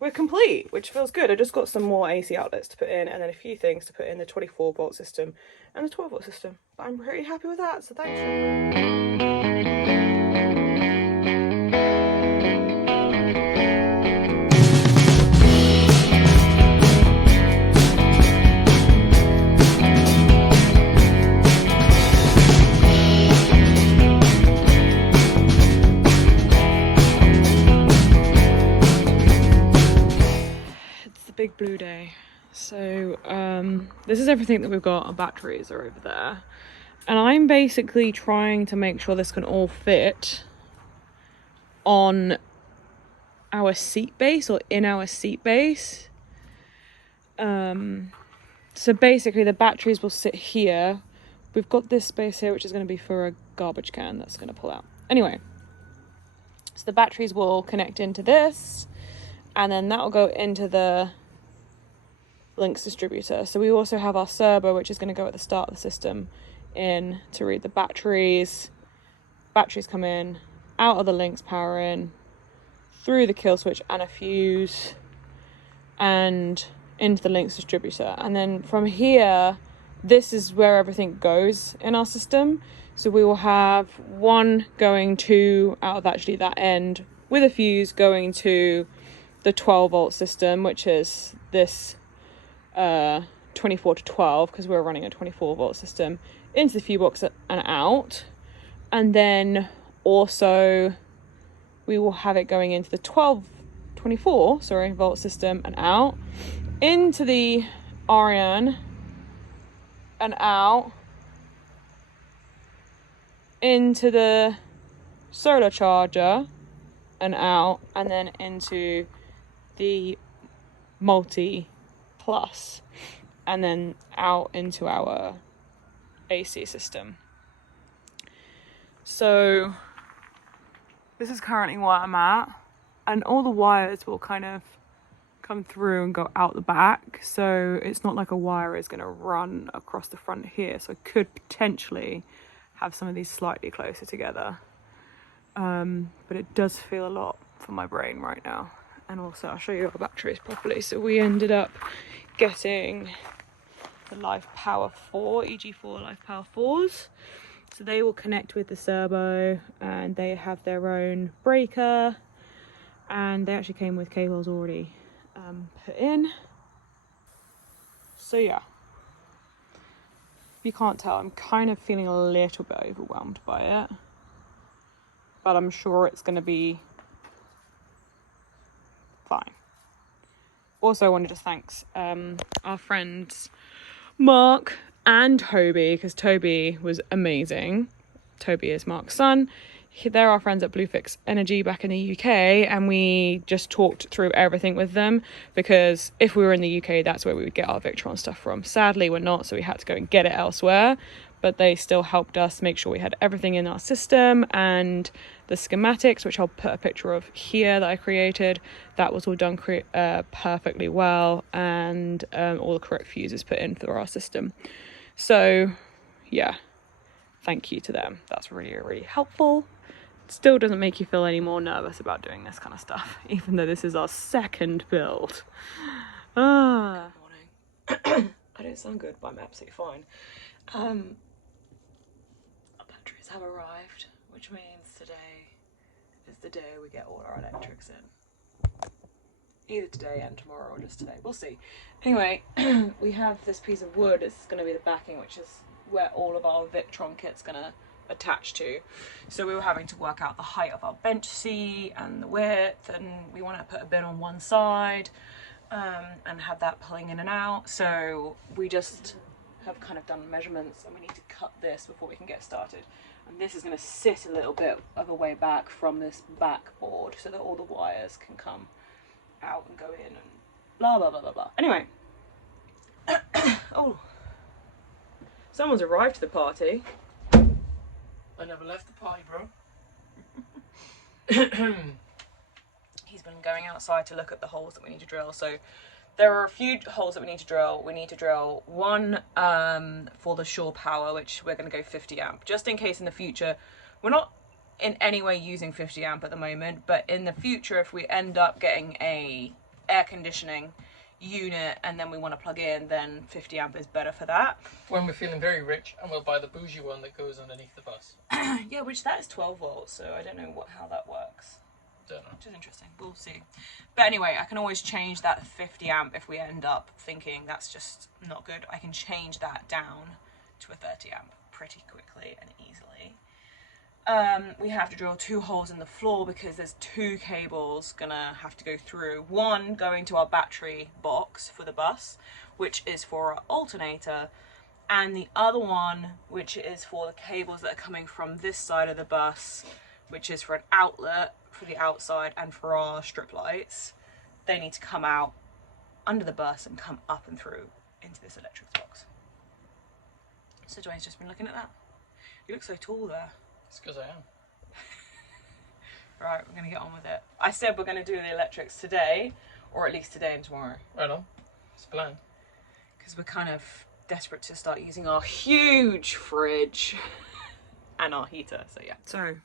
we're complete, which feels good. I just got some more AC outlets to put in and then a few things to put in the 24-volt system and the 12-volt system. But I'm pretty happy with that, so thanks, Shopper. Big blue day. So this is everything that we've got. Our batteries are over there, and I'm basically trying to make sure this can all fit on our seat base or in our seat base. So basically the batteries will sit here. We've got this space here which is going to be for a garbage can that's going to pull out. Anyway, so the batteries will connect into this, and then that will go into the links distributor. So we also have our servo, which is going to go at the start of the system in to read the batteries. Batteries come in, out of the links power in, through the kill switch and a fuse, and into the links distributor. And then from here, this is where everything goes in our system. So we will have one going to out of actually that end with a fuse going to the 12-volt system, which is this 24 to 12, because we're running a 24-volt system, into the fuse box and out. And then also we will have it going into the 24 volt system and out, into the Ariane and out, into the solar charger and out, and then into the multi plus, and then out into our AC system. So this is currently where I'm at, and all the wires will kind of come through and go out the back, so it's not like a wire is going to run across the front here. So I could potentially have some of these slightly closer together, but it does feel a lot for my brain right now. And also I'll show you our batteries properly. So we ended up getting the Life Power 4, EG4 Life Power 4s. So they will connect with the servo, and they have their own breaker, and they actually came with cables already put in. So yeah, if you can't tell, I'm kind of feeling a little bit overwhelmed by it, but I'm sure it's going to be fine. Also, I wanted to thank our friends Mark and Toby, because Toby was amazing. Toby is Mark's son. They're our friends at Bluefix Energy back in the UK, and we just talked through everything with them, because if we were in the UK, that's where we would get our Victron stuff from. Sadly, we're not, so we had to go and get it elsewhere, but they still helped us make sure we had everything in our system, and the schematics, which I'll put a picture of here that I created, that was all done perfectly well, and all the correct fuses put in for our system. So yeah, thank you to them. That's really, really helpful. It still doesn't make you feel any more nervous about doing this kind of stuff, even though this is our second build. Good morning. I don't sound good, but I'm absolutely fine. Our batteries have arrived, which means today is the day we get all our electrics in. Either today and tomorrow, or just today. We'll see. Anyway, we have this piece of wood. It's going to be the backing, which is where all of our Victron kit's going to attach to. So we were having to work out the height of our bench seat and the width, and we want to put a bin on one side and have that pulling in and out. So we just have kind of done measurements, and we need to cut this before we can get started. And this is going to sit a little bit of a way back from this backboard so that all the wires can come out and go in and blah blah blah blah blah. Anyway, oh, someone's arrived to the party. I never left the party, bro. He's been going outside to look at the holes that we need to drill. So there are a few holes that we need to drill. We need to drill one for the shore power, which we're going to go 50 amp, just in case in the future. We're not in any way using 50 amp at the moment, but in the future, if we end up getting a air conditioning unit and then we want to plug in, then 50 amp is better for that. When we're feeling very rich, and we'll buy the bougie one that goes underneath the bus. Yeah, which that is 12 volts, so I don't know how that works. Don't know. Which is interesting. We'll see. But anyway, I can always change that 50 amp if we end up thinking that's just not good. I can change that down to a 30 amp pretty quickly and easily. We have to drill 2 holes in the floor because there's 2 cables gonna have to go through. One going to our battery box for the bus, which is for our alternator, and the other one, which is for the cables that are coming from this side of the bus, which is for an outlet for the outside and for our strip lights. They need to come out under the bus and come up and through into this electrics box. So Dwayne's just been looking at that. You look so tall there. It's because I am. Right, we're gonna get on with it. I said we're gonna do the electrics today, or at least today and tomorrow. Right on. It's a plan. Because we're kind of desperate to start using our huge fridge and our heater, so yeah. So,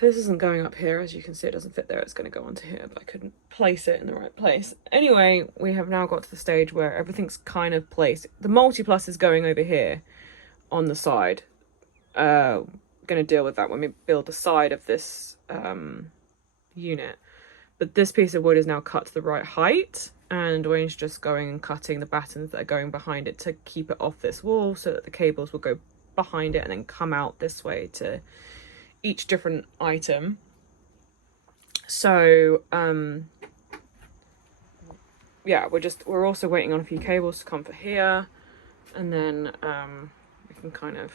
this isn't going up here, as you can see it doesn't fit there, it's going to go onto here, but I couldn't place it in the right place. Anyway, we have now got to the stage where everything's kind of placed. The multi-plus is going over here on the side. Going to deal with that when we build the side of this unit. But this piece of wood is now cut to the right height, and Dwayne's just going and cutting the battens that are going behind it to keep it off this wall so that the cables will go behind it and then come out this way to each different item. So yeah, we're also waiting on a few cables to come for here, and then we can kind of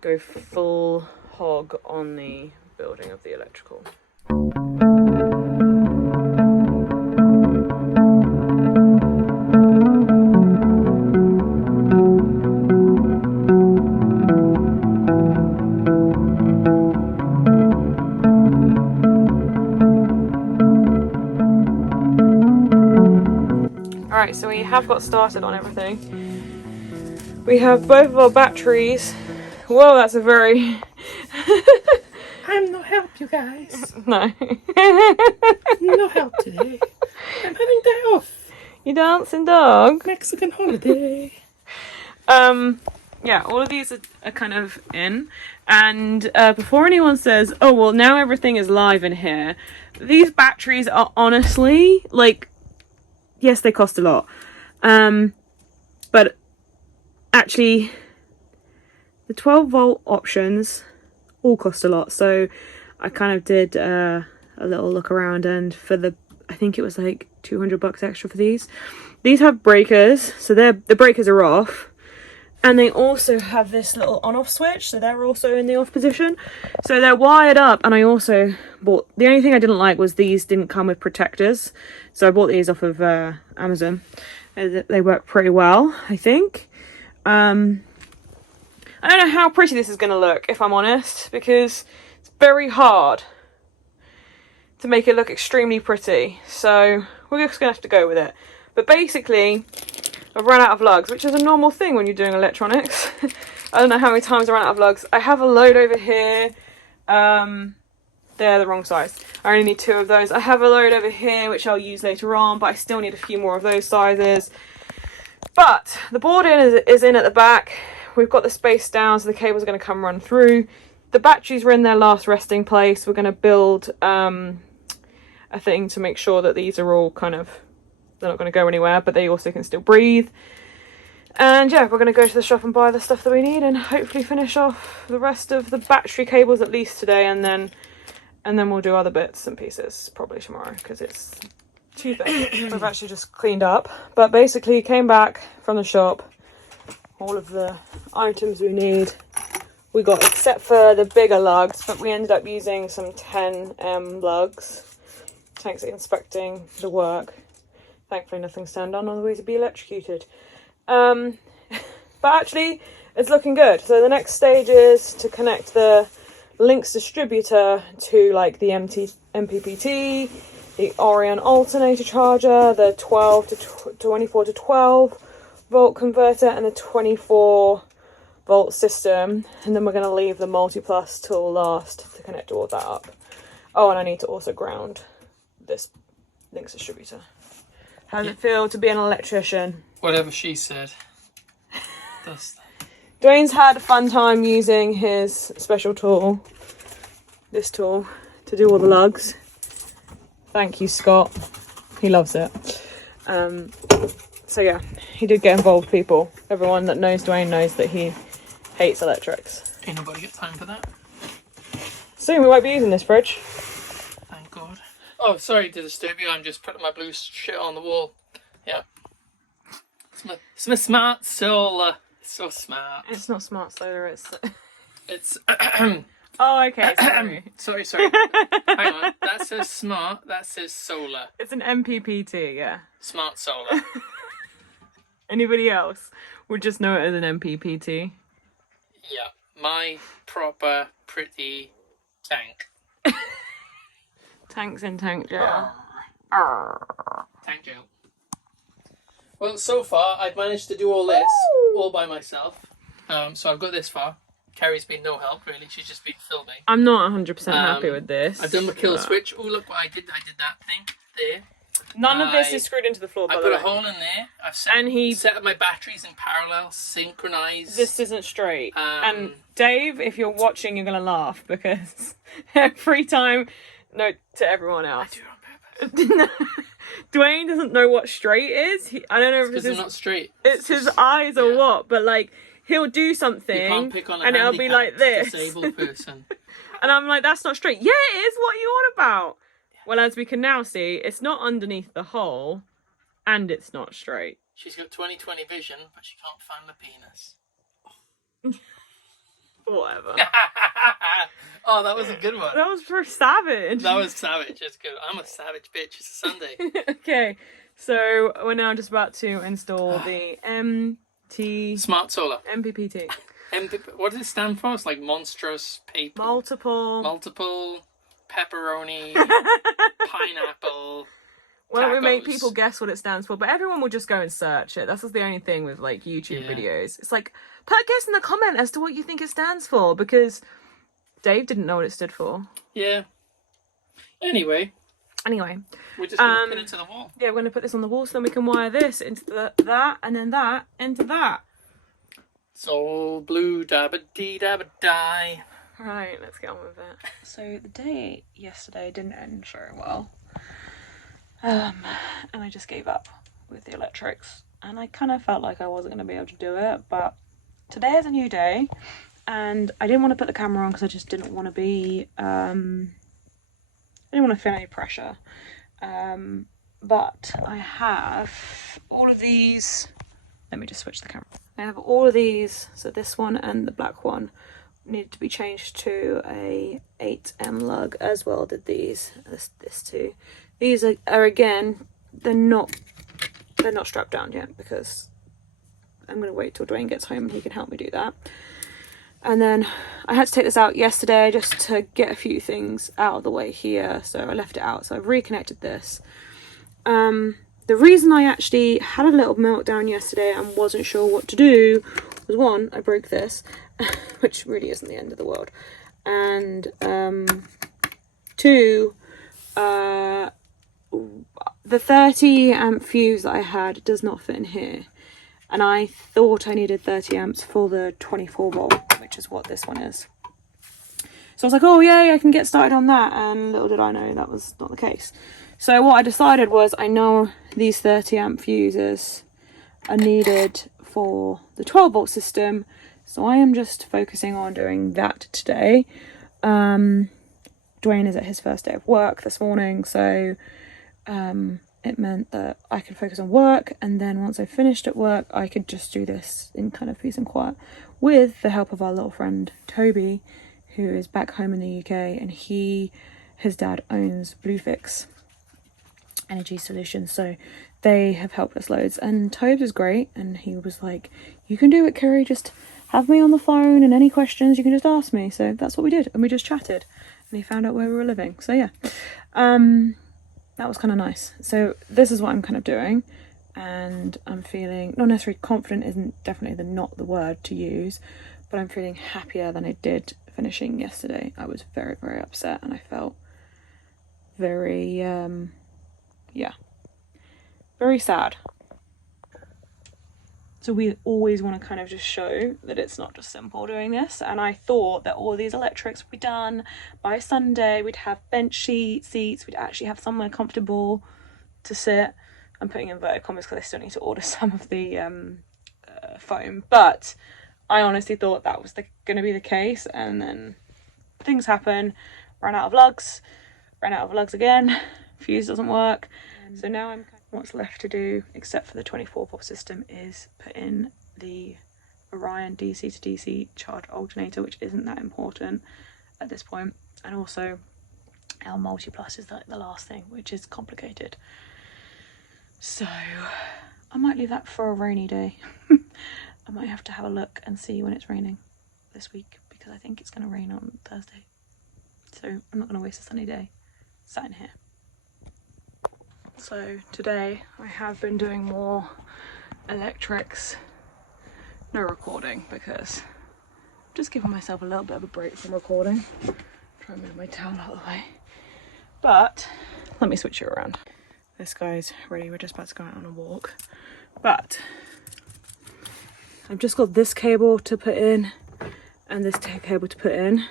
go full hog on the building of the electrical. Alright, so we have got started on everything. We have both of our batteries. Whoa, that's a very... I'm no help, you guys. No. No help today. I'm having day off. You dancing dog? Mexican holiday. Yeah, all of these are kind of in. And before anyone says, oh, well, now everything is live in here, these batteries are honestly, like, yes, they cost a lot. But actually, the 12 volt options all cost a lot. So I kind of did a little look around, and for I think it was like $200 extra for these. These have breakers, so the breakers are off. And they also have this little on-off switch, so they're also in the off position. So they're wired up, and I also bought... The only thing I didn't like was these didn't come with protectors. So I bought these off of Amazon. They work pretty well, I think. I don't know how pretty this is going to look, if I'm honest, because it's very hard to make it look extremely pretty. So we're just going to have to go with it. But basically, I've run out of lugs, which is a normal thing when you're doing electronics. I don't know how many times I ran out of lugs. I have a load over here. They're the wrong size. I only need 2 of those. I have a load over here, which I'll use later on, but I still need a few more of those sizes. But the board is in at the back. We've got the space down, so the cables are going to come run through. The batteries were in their last resting place. We're going to build a thing to make sure that these are all kind of... They're not going to go anywhere, but they also can still breathe. And yeah, we're going to go to the shop and buy the stuff that we need, and hopefully finish off the rest of the battery cables at least today, and then we'll do other bits and pieces probably tomorrow, because it's Tuesday. We've actually just cleaned up, but basically came back from the shop. All of the items we need we got, except for the bigger lugs, but we ended up using some 10M lugs. Thanks for inspecting the work. Thankfully nothing's turned on the way to be electrocuted. But actually, it's looking good. So the next stage is to connect the Lynx distributor to like the MPPT, the Orion alternator charger, the 24 to 12 volt converter, and the 24 volt system. And then we're going to leave the multi-plus till last to connect all that up. Oh, and I need to also ground this Links distributor. How does it feel to be an electrician? Whatever she said. Dwayne's had a fun time using his special tool, this tool, to do all the lugs. Thank you, Scott. He loves it. So yeah, he did get involved, people. Everyone that knows Dwayne knows that he hates electrics. Ain't nobody got time for that. Soon we won't be using this fridge. Thank God. Oh, sorry to disturb you. I'm just putting my blue shit on the wall. Yeah. It's my smart solar. It's so smart. It's not smart solar, It's... Oh, okay, sorry. sorry. Hang on. That says smart. That says solar. It's an MPPT, yeah. Smart solar. Anybody else would just know it as an MPPT. Yeah. My proper pretty tank. Tanks in tank jail. Tank jail. Well, so far I've managed to do all this all by myself. So I've got this far. Kerry's been no help, really. She's just been filming. I'm not 100% happy with this. I've done the kill switch. Oh, look what I did. I did that thing there. None of this is screwed into the floor, by I the put way. a hole in there. I've set up my batteries in parallel, synchronized. This isn't straight. And Dave, if you're watching, you're going to laugh because every time... Note to everyone else. I do it on purpose. Dwayne doesn't know what straight is. I don't know if because they're not straight. It's his eyes or what, but like... He'll do something, you can't pick on a and it'll be like this. Disabled person. And I'm like, that's not straight. Yeah, it is. What are you on about? Well, as we can now see, it's not underneath the hole, and it's not straight. She's got 20/20 vision, but she can't find the penis. Whatever. Oh, that was a good one. That was for savage. That was savage. It's good. I'm a savage bitch. It's a Sunday. Okay, so we're now just about to install the Smart Solar. MPPT. What does it stand for? It's like monstrous paper. Multiple Pepperoni. Pineapple. Well, we make tacos. people guess what it stands for, but everyone will just go and search it. That's just the only thing with like YouTube videos. It's like, put a guess in the comment as to what you think it stands for, because Dave didn't know what it stood for. Yeah. Anyway. We're just going to pin it to the wall. Yeah, we're going to put this on the wall so then we can wire this into that, and then that into that. It's all blue dabba-dee-dabba-die. Right, let's get on with it. So the day yesterday didn't end very well. And I just gave up with the electrics. And I kind of felt like I wasn't going to be able to do it, but today is a new day. And I didn't want to put the camera on because I just didn't want to be... I didn't want to feel any pressure, but I have all of these. Let me just switch the camera. I have all of these, so this one and the black one needed to be changed to a 8M lug, as well did these. This too. These are again, they're not strapped down yet because I'm going to wait till Dwayne gets home and he can help me do that. And then I had to take this out yesterday just to get a few things out of the way here. So I left it out. So I've reconnected this. The reason I actually had a little meltdown yesterday and wasn't sure what to do was, one, I broke this, which really isn't the end of the world. And two, the 30 amp fuse that I had does not fit in here. And I thought I needed 30 amps for the 24 volt, which is what this one is. So I was like, oh yay, I can get started on that. And little did I know that was not the case. So what I decided was, I know these 30 amp fuses are needed for the 12 volt system. So I am just focusing on doing that today. Dwayne is at his first day of work this morning. So it meant that I could focus on work, and then once I finished at work I could just do this in kind of peace and quiet with the help of our little friend Toby, who is back home in the UK, and his dad owns Bluefix Energy Solutions, so they have helped us loads. And Tobes is great, and he was like, you can do it, Kerry, just have me on the phone and any questions you can just ask me. So that's what we did, and we just chatted and he found out where we were living. So yeah, that was kind of nice. So this is what I'm kind of doing, and I'm feeling not necessarily confident, isn't definitely not the word to use, but I'm feeling happier than I did finishing yesterday. I was very, very upset, and I felt very, yeah, very sad. So we always want to kind of just show that it's not just simple doing this. And I thought that all these electrics would be done by Sunday. We'd have bench seats, we'd actually have somewhere comfortable to sit. I'm putting inverted commas because I still need to order some of the foam. But I honestly thought that was going to be the case. And then things happen, ran out of lugs again, fuse doesn't work. So now what's left to do, except for the 24-volt system, is put in the Orion DC to DC charge alternator, which isn't that important at this point. And also our multi-plus is like the last thing, which is complicated. So I might leave that for a rainy day. I might have to have a look and see when it's raining this week, because I think it's going to rain on Thursday. So I'm not going to waste a sunny day sat in here. So today I have been doing more electrics, no recording, because I'm just giving myself a little bit of a break from recording. Try and move my towel out of the way. But let me switch it around. This guy's ready, we're just about to go out on a walk. But I've just got this cable to put in and this cable to put in.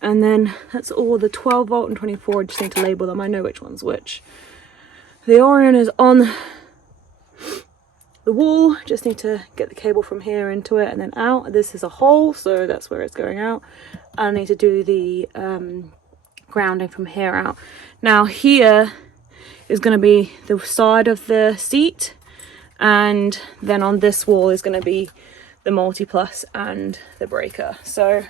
And then that's all. The 12 volt and 24, I just need to label them. I know which one's which. The Orion is on the wall. Just need to get the cable from here into it and then out. This is a hole, so that's where it's going out. I need to do the grounding from here out. Now here is going to be the side of the seat, and then on this wall is going to be the multi-plus and the breaker. So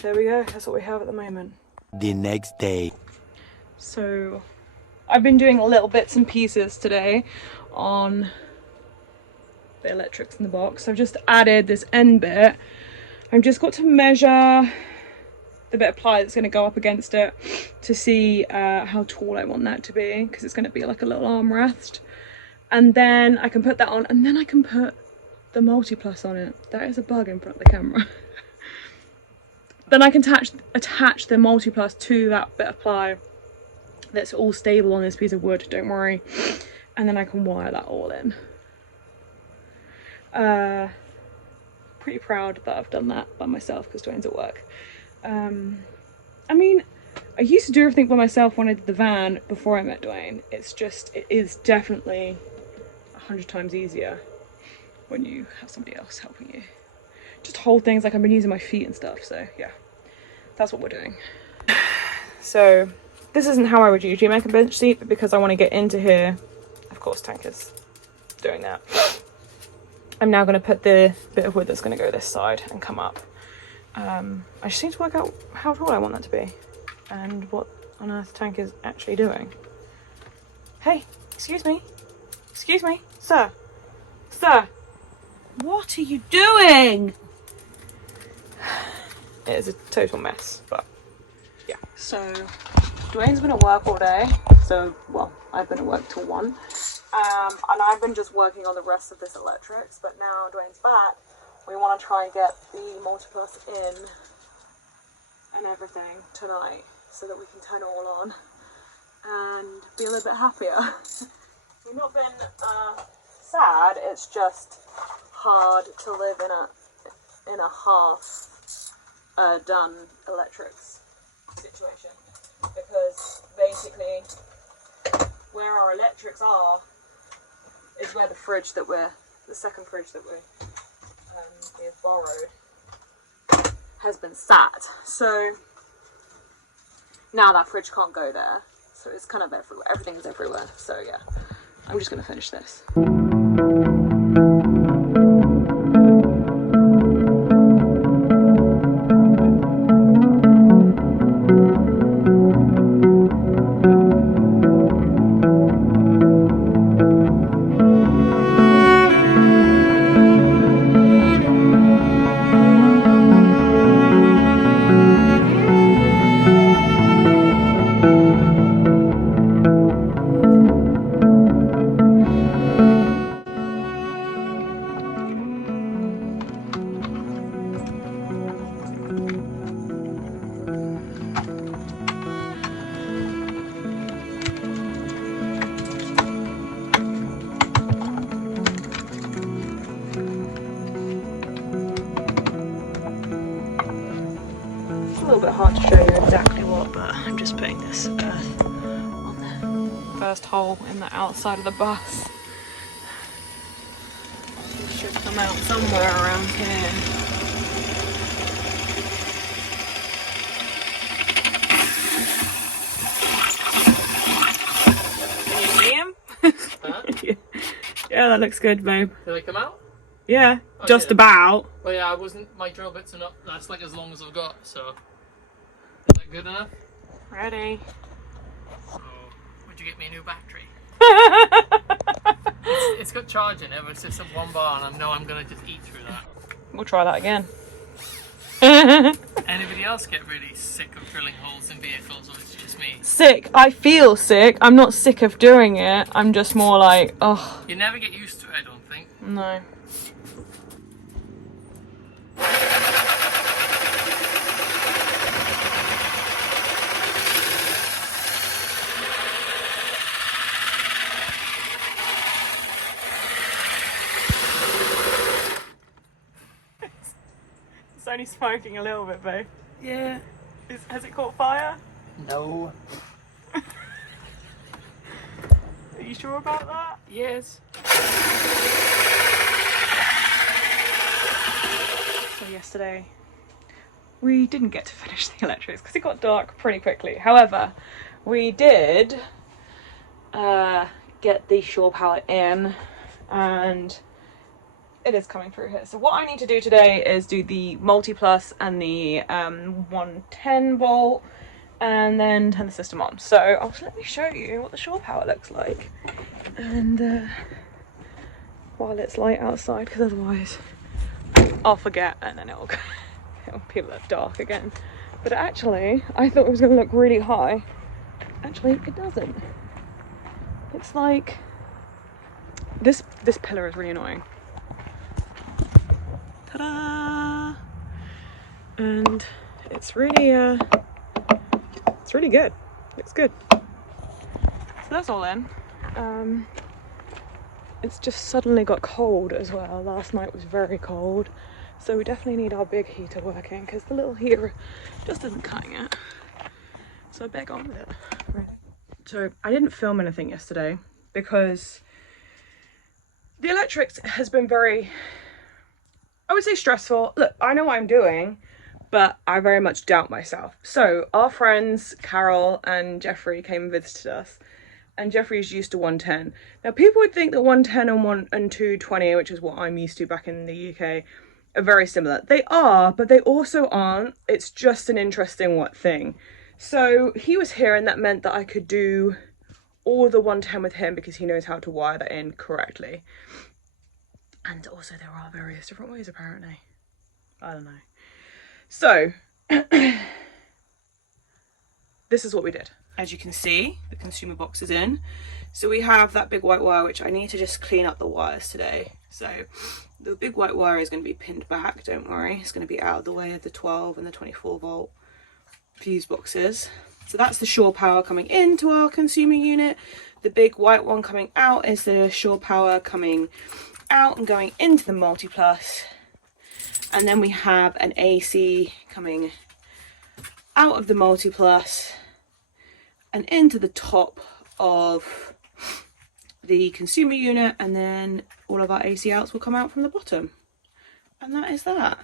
there we go, that's what we have at the moment. The next day. So I've been doing little bits and pieces today on the electrics in the box. So I've just added this end bit. I've just got to measure the bit of ply that's going to go up against it to see how tall I want that to be, because it's going to be like a little armrest. And then I can put that on, and then I can put the multi-plus on it. That is a bug in front of the camera. Then I can attach the multi-plus to that bit of ply that's all stable on this piece of wood, don't worry. And then I can wire that all in. Pretty proud that I've done that by myself because Dwayne's at work. I mean, I used to do everything by myself when I did the van before I met Dwayne. It's just, it is definitely 100 times easier when you have somebody else helping you. Just hold things, like I've been using my feet and stuff, so yeah, that's what we're doing. So this isn't how I would usually make a bench seat, but because I want to get into here, of course Tank is doing that. I'm now going to put the bit of wood that's going to go this side and come up. I just need to work out how tall I want that to be and what on earth Tank is actually doing. Hey, excuse me, sir, what are you doing? It is a total mess, but yeah. So Dwayne's been at work all day, so well, I've been at work till 1, and I've been just working on the rest of this electrics, but now Dwayne's back. We want to try and get the multi-plus in and everything tonight so that we can turn it all on and be a little bit happier. We've not been sad, it's just hard to live in a half done electrics situation, because basically where our electrics are is where the second fridge that we've borrowed has been sat. So now that fridge can't go there, so it's kind of everywhere, everything is everywhere. So yeah, I'm just gonna finish this. hard to show you exactly what, but I'm just putting this earth on the first hole in the outside of the bus. It should come out somewhere around here. Can you see him? Huh? Yeah, that looks good, babe. Did they come out? Yeah, Oh, just yeah. about. Well, yeah, my drill bits are not, that's like as long as I've got, so. Is that good enough? Ready. So, would you get me a new battery? It's got charge in it, but it's just at 1 bar, and I know I'm going to just eat through that. We'll try that again. Anybody else get really sick of drilling holes in vehicles, or is it just me? Sick. I feel sick. I'm not sick of doing it. I'm just more like, oh. You never get used to it, I don't think. No. It's only smoking a little bit, babe. Yeah. Has it caught fire? No. Are you sure about that? Yes. So yesterday we didn't get to finish the electrics because it got dark pretty quickly. However, we did get the shore power in, and it is coming through here. So what I need to do today is do the multi-plus and the 110 volt, and then turn the system on. So let me show you what the shore power looks like, and while it's light outside, because otherwise I'll forget and then it'll be a bit dark again. But actually, I thought it was going to look really high. Actually, it doesn't. It's like this pillar is really annoying. Ta-da! And it's really good. Looks good. So that's all in. It's just suddenly got cold as well. Last night was very cold, so we definitely need our big heater working because the little heater just isn't cutting it. So I better get on with it. Right. So I didn't film anything yesterday because the electrics has been very, I would say, stressful. Look, I know what I'm doing, but I very much doubt myself. So our friends Carol and Jeffrey came and visited us, and Jeffrey's used to 110. Now people would think that 110 and 220, which is what I'm used to back in the UK, are very similar. They are, but they also aren't. It's just an interesting thing. So he was here, and that meant that I could do all the 110 with him because he knows how to wire that in correctly. And also there are various different ways apparently. I don't know. So this is what we did. As you can see, the consumer box is in. So we have that big white wire, which I need to just clean up the wires today. So the big white wire is going to be pinned back, don't worry. It's going to be out of the way of the 12 and the 24 volt fuse boxes. So that's the shore power coming into our consumer unit. The big white one coming out is the shore power coming out and going into the multi-plus. And then we have an AC coming out of the multi-plus and into the top of the consumer unit, and then all of our AC outs will come out from the bottom. And that is that.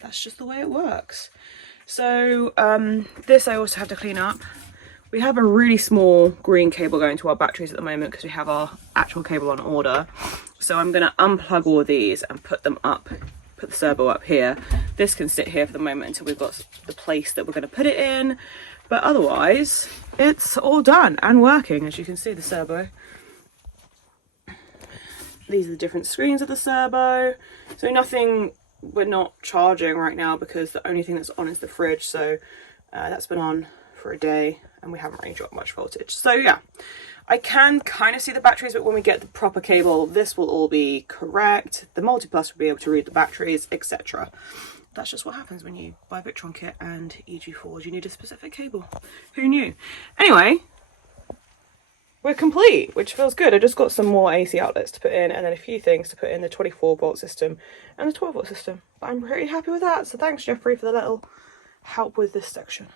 That's just the way it works. So this I also have to clean up. We have a really small green cable going to our batteries at the moment because we have our actual cable on order. So I'm going to unplug all of these and put them up, put the servo up here. This can sit here for the moment until we've got the place that we're going to put it in. But otherwise, it's all done and working. As you can see, the servo. These are the different screens of the servo. So nothing, we're not charging right now because the only thing that's on is the fridge. So that's been on for a day and we haven't really dropped much voltage. So yeah, I can kind of see the batteries, but when we get the proper cable, this will all be correct. The multi-plus will be able to read the batteries, etc. That's just what happens when you buy a Victron kit and EG4s. You need a specific cable. Who knew? Anyway, we're complete, which feels good. I just got some more AC outlets to put in and then a few things to put in the 24 volt system and the 12 volt system. But I'm pretty happy with that. So thanks, Jeffrey, for the little help with this section.